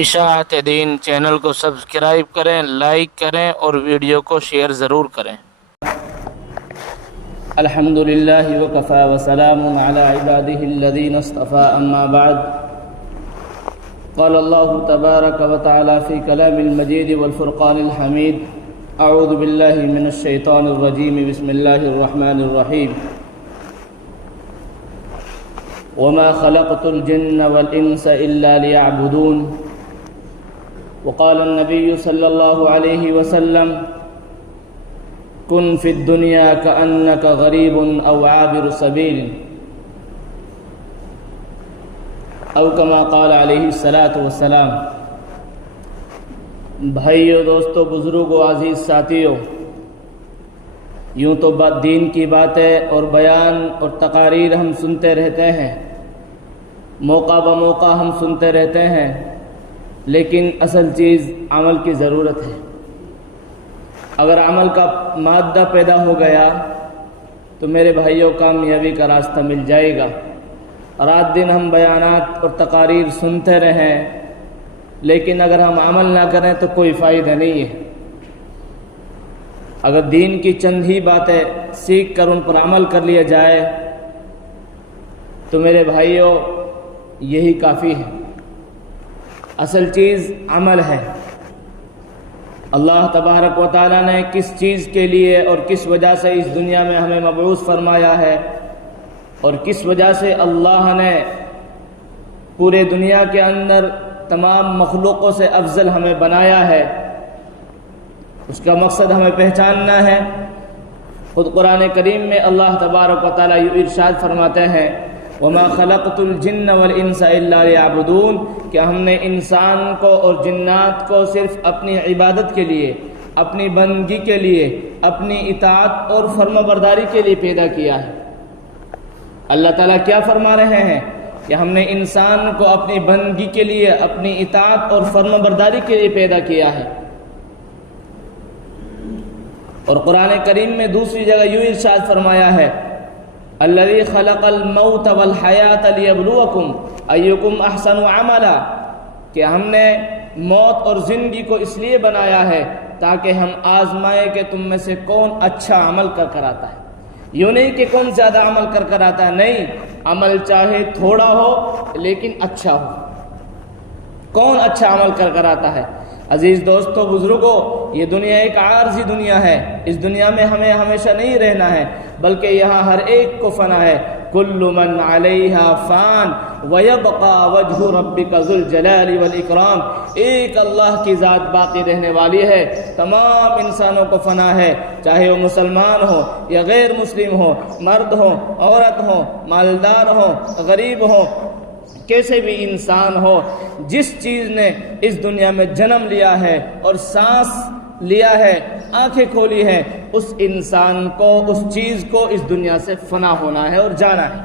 اشاعت دین چینل کو سبسکرائب کریں، لائک کریں اور ویڈیو کو شیئر ضرور کریں۔ الحمد للہ وکفی وسلام علی عباده الذین اصطفى اما بعد قال اللہ تبارک وتعالی فی کلام المجید والفرقان الحمید اعوذ باللہ من الشیطان الرجیم بسم اللہ الرحمن الرحیم وما خلقت الجن والانس الا ليعبدون وقال النبي صلى الله عليه وسلم كن في الدنيا كأنك غريب أو عابر سبيل أو كما قال عليه الصلاة والسلام۔ بھائیو، دوستو، بزرگوں، عزیز ساتھیو، یوں تو دین کی باتیں اور بیان اور تقاریر ہم سنتے رہتے ہیں، موقع بموقع ہم سنتے رہتے ہیں، لیکن اصل چیز عمل کی ضرورت ہے۔ اگر عمل کا مادہ پیدا ہو گیا تو میرے بھائیوں کامیابی کا راستہ مل جائے گا۔ رات دن ہم بیانات اور تقاریر سنتے رہیں، لیکن اگر ہم عمل نہ کریں تو کوئی فائدہ نہیں ہے۔ اگر دین کی چند ہی باتیں سیکھ کر ان پر عمل کر لیا جائے تو میرے بھائیوں یہی کافی ہے۔ اصل چیز عمل ہے۔ اللہ تبارک و تعالیٰ نے کس چیز کے لیے اور کس وجہ سے اس دنیا میں ہمیں مبعوث فرمایا ہے اور کس وجہ سے اللہ نے پورے دنیا کے اندر تمام مخلوقوں سے افضل ہمیں بنایا ہے، اس کا مقصد ہمیں پہچاننا ہے۔ خود قرآن کریم میں اللہ تبارک و تعالیٰ یہ ارشاد فرماتے ہیں وَمَا خَلَقْتُ الْجِنَّ وَالْإِنسَ إِلَّا لِيَعْبُدُونَ کہ ہم نے انسان کو اور جنات کو صرف اپنی عبادت کے لیے، اپنی بندگی کے لیے، اپنی اطاعت اور فرما برداری کے لیے پیدا کیا ہے۔ اللہ تعالیٰ کیا فرما رہے ہیں کہ ہم نے انسان کو اپنی بندگی کے لیے، اپنی اطاعت اور فرما برداری کے لیے پیدا کیا ہے۔ اور قرآن کریم میں دوسری جگہ یوں ارشاد فرمایا ہے الذی خلق الموت والحیات لیبلوکم ایکم احسن عملا کہ ہم نے موت اور زندگی کو اس لیے بنایا ہے تاکہ ہم آزمائیں کہ تم میں سے کون اچھا عمل کر آتا ہے۔ یوں نہیں کہ کون زیادہ عمل کر آتا ہے، نہیں، عمل چاہے تھوڑا ہو لیکن اچھا ہو۔ کون اچھا عمل کر آتا ہے؟ عزیز دوستو، بزرگوں، یہ دنیا ایک عارضی دنیا ہے۔ اس دنیا میں ہمیں ہمیشہ نہیں رہنا ہے، بلکہ یہاں ہر ایک کو فنا ہے۔ کل من علیہا فان ویبقى وجہ ربک ذو الجلال والاکرام۔ ایک اللہ کی ذات باقی رہنے والی ہے، تمام انسانوں کو فنا ہے، چاہے وہ مسلمان ہو یا غیر مسلم ہو، مرد ہو، عورت ہو، مالدار ہو، غریب ہو، کیسے بھی انسان ہو، جس چیز نے اس دنیا میں جنم لیا ہے اور سانس لیا ہے، آنکھیں کھولی ہیں، اس انسان کو، اس چیز کو اس دنیا سے فنا ہونا ہے اور جانا ہے۔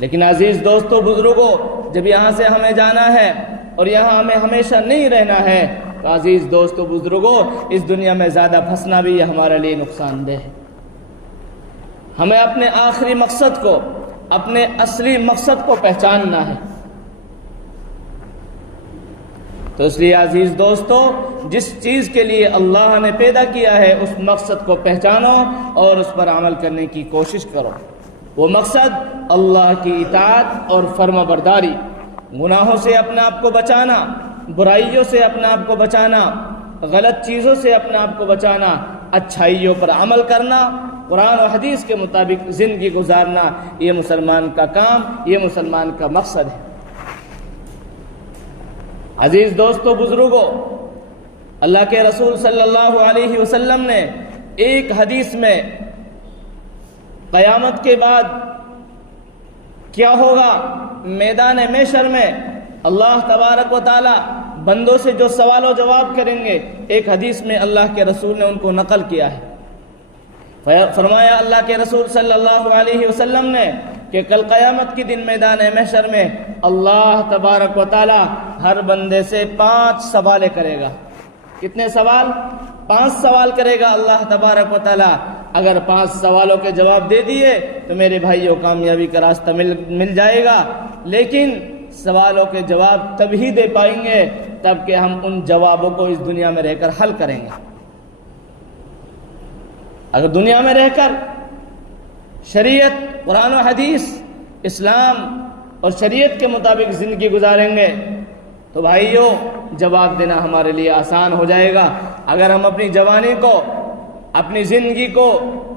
لیکن عزیز دوستو، بزرگوں، جب یہاں سے ہمیں جانا ہے اور یہاں ہمیں ہمیشہ نہیں رہنا ہے تو عزیز دوستو، بزرگوں، اس دنیا میں زیادہ پھنسنا بھی ہمارے لیے نقصان دہ ہے۔ ہمیں اپنے آخری مقصد کو، اپنے اصلی مقصد کو پہچاننا ہے۔ تو اس لیے عزیز دوستو، جس چیز کے لیے اللہ نے پیدا کیا ہے اس مقصد کو پہچانو اور اس پر عمل کرنے کی کوشش کرو۔ وہ مقصد اللہ کی اطاعت اور فرما برداری، گناہوں سے اپنے آپ کو بچانا، برائیوں سے اپنے آپ کو بچانا، غلط چیزوں سے اپنے آپ کو بچانا، اچھائیوں پر عمل کرنا، قرآن و حدیث کے مطابق زندگی گزارنا، یہ مسلمان کا کام، یہ مسلمان کا مقصد ہے۔ عزیز دوستو، بزرگوں، اللہ کے رسول صلی اللہ علیہ وسلم نے ایک حدیث میں قیامت کے بعد کیا ہوگا، میدان محشر میں اللہ تبارک و تعالی بندوں سے جو سوال و جواب کریں گے، ایک حدیث میں اللہ کے رسول نے ان کو نقل کیا ہے۔ فرمایا اللہ کے رسول صلی اللہ علیہ وسلم نے کہ کل قیامت کے دن میدان محشر میں اللہ تبارک و تعالی ہر بندے سے 5 سوال کرے گا۔ کتنے سوال؟ 5 سوال کرے گا اللہ تبارک و تعالی۔ اگر 5 سوالوں کے جواب دے دیے تو میرے بھائیوں کامیابی کا راستہ مل جائے گا، لیکن سوالوں کے جواب تبھی دے پائیں گے تب کہ ہم ان جوابوں کو اس دنیا میں رہ کر حل کریں گے۔ اگر دنیا میں رہ کر شریعت، قرآن و حدیث، اسلام اور شریعت کے مطابق زندگی گزاریں گے تو بھائیو جواب دینا ہمارے لیے آسان ہو جائے گا۔ اگر ہم اپنی جوانی کو، اپنی زندگی کو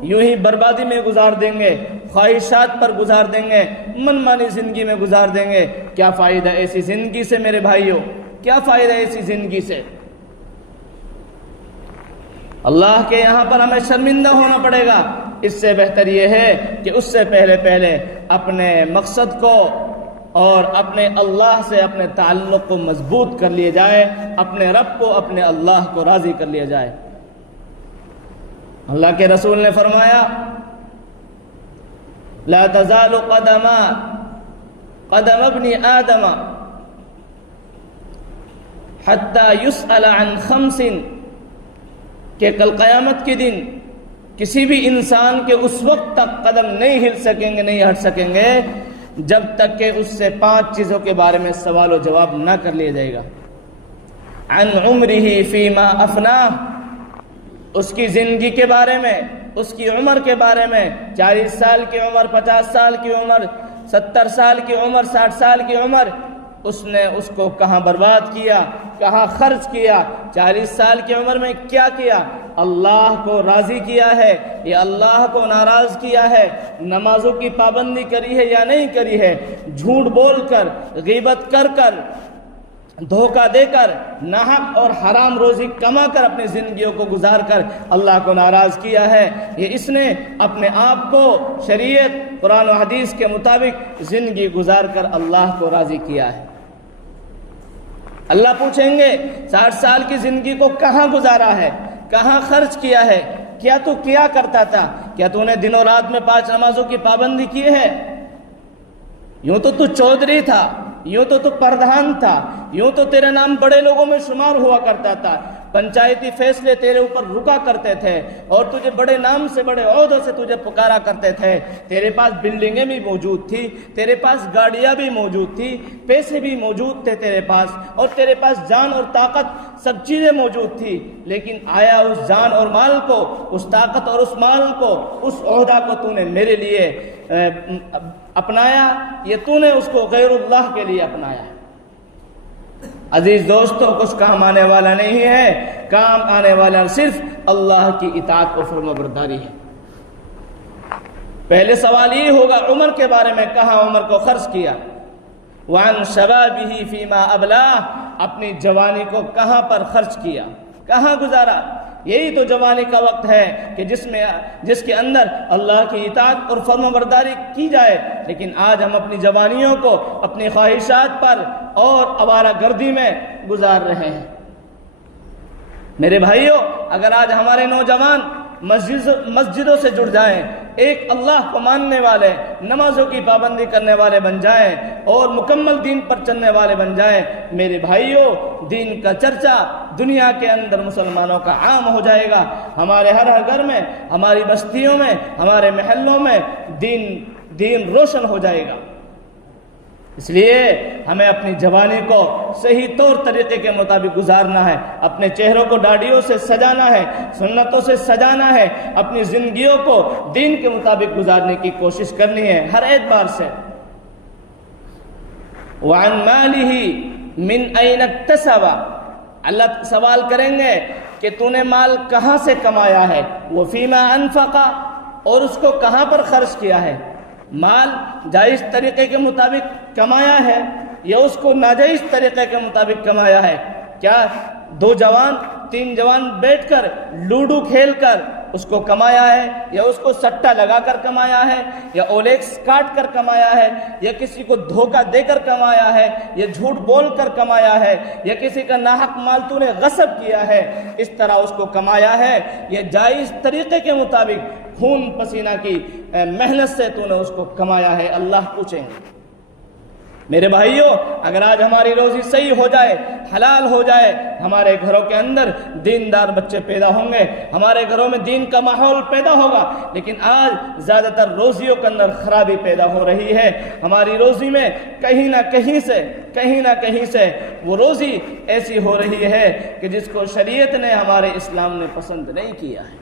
یوں ہی بربادی میں گزار دیں گے، خواہشات پر گزار دیں گے، من مانی زندگی میں گزار دیں گے، کیا فائدہ ایسی زندگی سے میرے بھائیو؟ کیا فائدہ ایسی زندگی سے؟ اللہ کے یہاں پر ہمیں شرمندہ ہونا پڑے گا۔ اس سے بہتر یہ ہے کہ اس سے پہلے اپنے مقصد کو اور اپنے اللہ سے اپنے تعلق کو مضبوط کر لیے جائے، اپنے رب کو، اپنے اللہ کو راضی کر لیا جائے۔ اللہ کے رسول نے فرمایا لا تزال قدم ابن آدم حتی یسأل عن خمس، کہ کل قیامت کے دن کسی بھی انسان کے اس وقت تک قدم نہیں ہل سکیں گے، نہیں ہٹ سکیں گے جب تک کہ اس سے 5 چیزوں کے بارے میں سوال و جواب نہ کر لیا جائے گا۔ عن عمرہ فیما افناہ، اس کی زندگی کے بارے میں، اس کی عمر کے بارے میں، 40 سال کی عمر، 50 سال کی عمر، 70 سال کی عمر، 60 سال کی عمر، اس نے اس کو کہاں برباد کیا، کہاں خرچ کیا، 40 سال کی عمر میں کیا کیا، اللہ کو راضی کیا ہے یا اللہ کو ناراض کیا ہے، نمازوں کی پابندی کری ہے یا نہیں کری ہے، جھوٹ بول کر، غیبت کر کر، دھوکہ دے کر، ناحق اور حرام روزی کما کر اپنی زندگیوں کو گزار کر اللہ کو ناراض کیا ہے، یہ اس نے اپنے آپ کو شریعت، قرآن و حدیث کے مطابق زندگی گزار کر اللہ کو راضی کیا ہے۔ اللہ پوچھیں گے 60 سال کی زندگی کو کہاں گزارا ہے، کہاں خرچ کیا ہے، کیا تو کیا کرتا تھا، کیا تو نے دن و رات میں 5 نمازوں کی پابندی کی ہے؟ یوں تو چودھری تھا، یوں تو پردھان تھا، یوں تو تیرے نام بڑے لوگوں میں شمار ہوا کرتا تھا، پنچایتی فیصلے تیرے اوپر رکا کرتے تھے اور تجھے بڑے نام سے، بڑے عہدوں سے تجھے پکارا کرتے تھے، تیرے پاس بلڈنگیں بھی موجود تھی، تیرے پاس گاڑیاں بھی موجود تھی، پیسے بھی موجود تھے تیرے پاس، اور تیرے پاس جان اور طاقت سب چیزیں موجود تھی، لیکن آیا اس جان اور مال کو، اس طاقت اور اس مال کو، اس عہدہ کو تو نے میرے لیے اپنایا یا تو نے اس کو غیر اللہ کے لیے اپنایا؟ عزیز دوستوں، کچھ کام آنے والا نہیں ہے، کام آنے والا صرف اللہ کی اطاعت و فرمانبرداری ہے۔ پہلے سوال یہ ہوگا عمر کے بارے میں، کہاں عمر کو خرچ کیا؟ وعن شبابہ فیما ابلاہ، اپنی جوانی کو کہاں پر خرچ کیا، کہاں گزارا؟ یہی تو جوانی کا وقت ہے کہ جس کے اندر اللہ کی اطاعت اور فرمانبرداری کی جائے، لیکن آج ہم اپنی جوانیوں کو اپنی خواہشات پر اور آوارہ گردی میں گزار رہے ہیں۔ میرے بھائیوں، اگر آج ہمارے نوجوان مسجدوں سے جڑ جائیں، ایک اللہ کو ماننے والے، نمازوں کی پابندی کرنے والے بن جائیں اور مکمل دین پر چلنے والے بن جائیں، میرے بھائیوں دین کا چرچا دنیا کے اندر مسلمانوں کا عام ہو جائے گا۔ ہمارے ہر گھر میں، ہماری بستیوں میں، ہمارے محلوں میں دین روشن ہو جائے گا۔ اس لیے ہمیں اپنی جوانی کو صحیح طور طریقے کے مطابق گزارنا ہے، اپنے چہروں کو داڑھیوں سے سجانا ہے، سنتوں سے سجانا ہے، اپنی زندگیوں کو دین کے مطابق گزارنے کی کوشش کرنی ہے ہر اعتبار سے۔ وعن مالہ من این اکتسب، اللہ سوال کریں گے کہ تو نے مال کہاں سے کمایا ہے، وفیما انفق، اور اس کو کہاں پر خرچ کیا ہے۔ مال جائز طریقے کے مطابق کمایا ہے یا اس کو ناجائز طریقے کے مطابق کمایا ہے؟ کیا 2 جوان 3 جوان بیٹھ کر لوڈو کھیل کر اس کو کمایا ہے، یا اس کو سٹا لگا کر کمایا ہے، یا اولیکس کاٹ کر کمایا ہے، یا کسی کو دھوکہ دے کر کمایا ہے، یا جھوٹ بول کر کمایا ہے، یا کسی کا ناحق مال تو نے غصب کیا ہے، اس طرح اس کو کمایا ہے، یا جائز طریقے کے مطابق خون پسینہ کی محنت سے تو نے اس کو کمایا ہے؟ اللہ پوچھیں گے۔ میرے بھائیوں، اگر آج ہماری روزی صحیح ہو جائے، حلال ہو جائے، ہمارے گھروں کے اندر دیندار بچے پیدا ہوں گے، ہمارے گھروں میں دین کا ماحول پیدا ہوگا۔ لیکن آج زیادہ تر روزیوں کے اندر خرابی پیدا ہو رہی ہے۔ ہماری روزی میں کہیں نہ کہیں سے وہ روزی ایسی ہو رہی ہے کہ جس کو شریعت نے، ہمارے اسلام نے پسند نہیں کیا ہے۔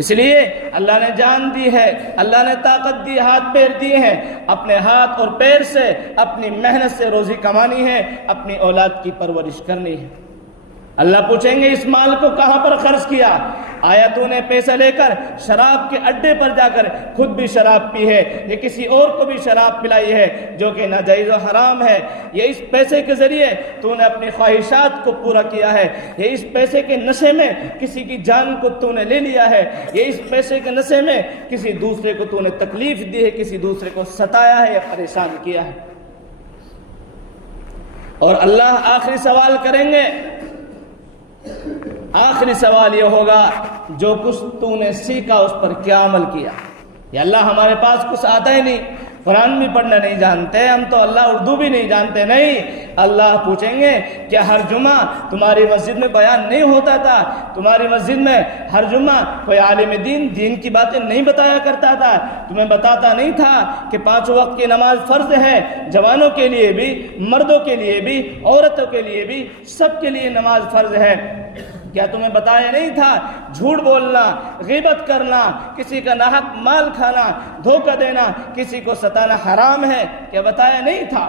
اس لیے اللہ نے جان دی ہے، اللہ نے طاقت دی، ہاتھ پیر دیے ہیں، اپنے ہاتھ اور پیر سے اپنی محنت سے روزی کمانی ہے، اپنی اولاد کی پرورش کرنی ہے۔ اللہ پوچھیں گے اس مال کو کہاں پر خرچ کیا؟ آیا تو نے پیسہ لے کر شراب کے اڈے پر جا کر خود بھی شراب پی ہے، یا کسی اور کو بھی شراب پلائی ہے جو کہ ناجائز و حرام ہے؟ یہ اس پیسے کے ذریعے تو نے اپنی خواہشات کو پورا کیا ہے، یہ اس پیسے کے نشے میں کسی کی جان کو تو نے لے لیا ہے، یہ اس پیسے کے نشے میں کسی دوسرے کو تو نے تکلیف دی ہے، کسی دوسرے کو ستایا ہے یا پریشان کیا ہے۔ اور اللہ آخری سوال کریں گے، آخری سوال یہ ہوگا جو کچھ تو نے سیکھا اس پر کیا عمل کیا؟ یا اللہ ہمارے پاس کچھ آتا ہی نہیں، قرآن بھی پڑھنا نہیں جانتے ہم تو، اللہ اردو بھی نہیں جانتے۔ نہیں، اللہ پوچھیں گے کیا ہر جمعہ تمہاری مسجد میں بیان نہیں ہوتا تھا؟ تمہاری مسجد میں ہر جمعہ کوئی عالم دین کی باتیں نہیں بتایا کرتا تھا؟ تمہیں بتاتا نہیں تھا کہ 5 وقت کی نماز فرض ہے، جوانوں کے لیے بھی، مردوں کے لیے بھی، عورتوں کے لیے بھی، سب کے لیے نماز فرض ہے؟ کیا تمہیں بتایا نہیں تھا جھوٹ بولنا، غیبت کرنا، کسی کا ناحق مال کھانا، دھوکہ دینا، کسی کو ستانا حرام ہے؟ کیا بتایا نہیں تھا؟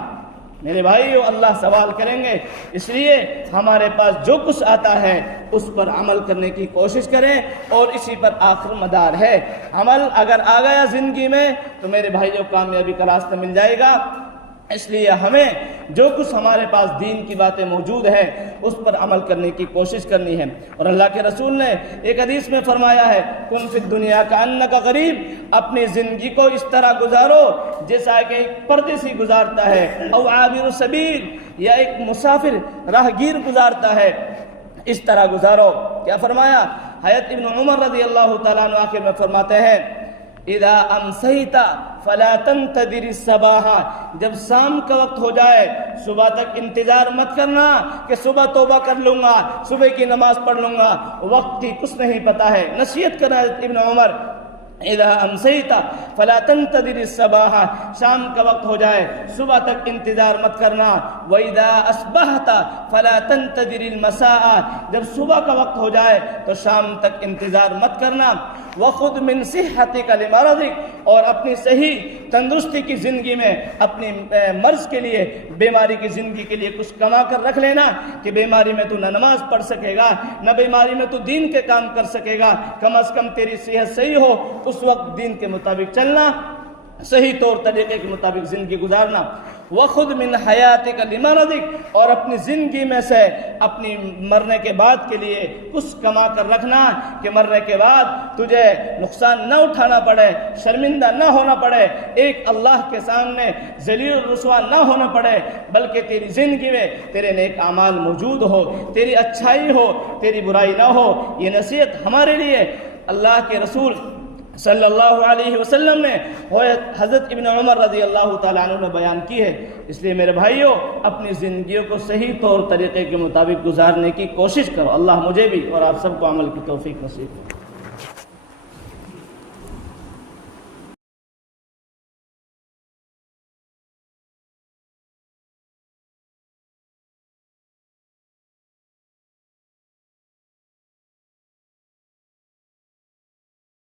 میرے بھائیو، اللہ سوال کریں گے۔ اس لیے ہمارے پاس جو کچھ آتا ہے اس پر عمل کرنے کی کوشش کریں، اور اسی پر آخر مدار ہے۔ عمل اگر آ گیا زندگی میں تو میرے بھائیو کامیابی کا راستہ مل جائے گا۔ اس لیے ہمیں جو کچھ ہمارے پاس دین کی باتیں موجود ہے اس پر عمل کرنے کی کوشش کرنی ہے۔ اور اللہ کے رسول نے ایک حدیث میں فرمایا ہے، کن فی الدنیا کأنک غریب، اپنی زندگی کو اس طرح گزارو جیسا کہ ایک پردیسی گزارتا ہے، او عابر سبیل، یا ایک مسافر راہگیر گزارتا ہے، اس طرح گزارو۔ کیا فرمایا؟ حضرت ابن عمر رضی اللہ تعالیٰ عنہ آخر میں فرماتے ہیں، اذا امسیت فلا تنتظر الصباح، جب شام کا وقت ہو جائے صبح تک انتظار مت کرنا کہ صبح توبہ کر لوں گا، صبح کی نماز پڑھ لوں گا، وقت کی کچھ نہیں پتہ ہے۔ نصیحت کرنا ابن عمر، اذا امسیت فلا تنتظر الصباح، شام کا وقت ہو جائے صبح تک انتظار مت کرنا، واذا اصبحت فلا تنتظر المساء، جب صبح کا وقت ہو جائے تو شام تک انتظار مت کرنا، وخذ من صحتک لمرضک، اور اپنی صحیح تندرستی کی زندگی میں اپنی مرض کے لیے، بیماری کی زندگی کے لیے کچھ کما کر رکھ لینا کہ بیماری میں تو نہ نماز پڑھ سکے گا، نہ بیماری میں تو دین کے کام کر سکے گا، کم از کم تیری صحت صحیح ہو، اس وقت دین کے مطابق چلنا، صحیح طور طریقے کے مطابق زندگی گزارنا۔ وَخُذْ مِنْ حَيَاتِكَ لِمَرَضِكَ، اور اپنی زندگی میں سے اپنی مرنے کے بعد کے لیے کچھ کما کر رکھنا کہ مرنے کے بعد تجھے نقصان نہ اٹھانا پڑے، شرمندہ نہ ہونا پڑے، ایک اللہ کے سامنے ذلیل رسوا نہ ہونا پڑے، بلکہ تیری زندگی میں تیرے نیک اعمال موجود ہو، تیری اچھائی ہو، تیری برائی نہ ہو۔ یہ نصیحت ہمارے لیے اللہ کے رسول صلی اللہ علیہ وسلم نے حضرت ابن عمر رضی اللہ تعالیٰ عنہ نے بیان کی ہے۔ اس لیے میرے بھائیوں، اپنی زندگیوں کو صحیح طور طریقے کے مطابق گزارنے کی کوشش کرو۔ اللہ مجھے بھی اور آپ سب کو عمل کی توفیق نصیب کرے۔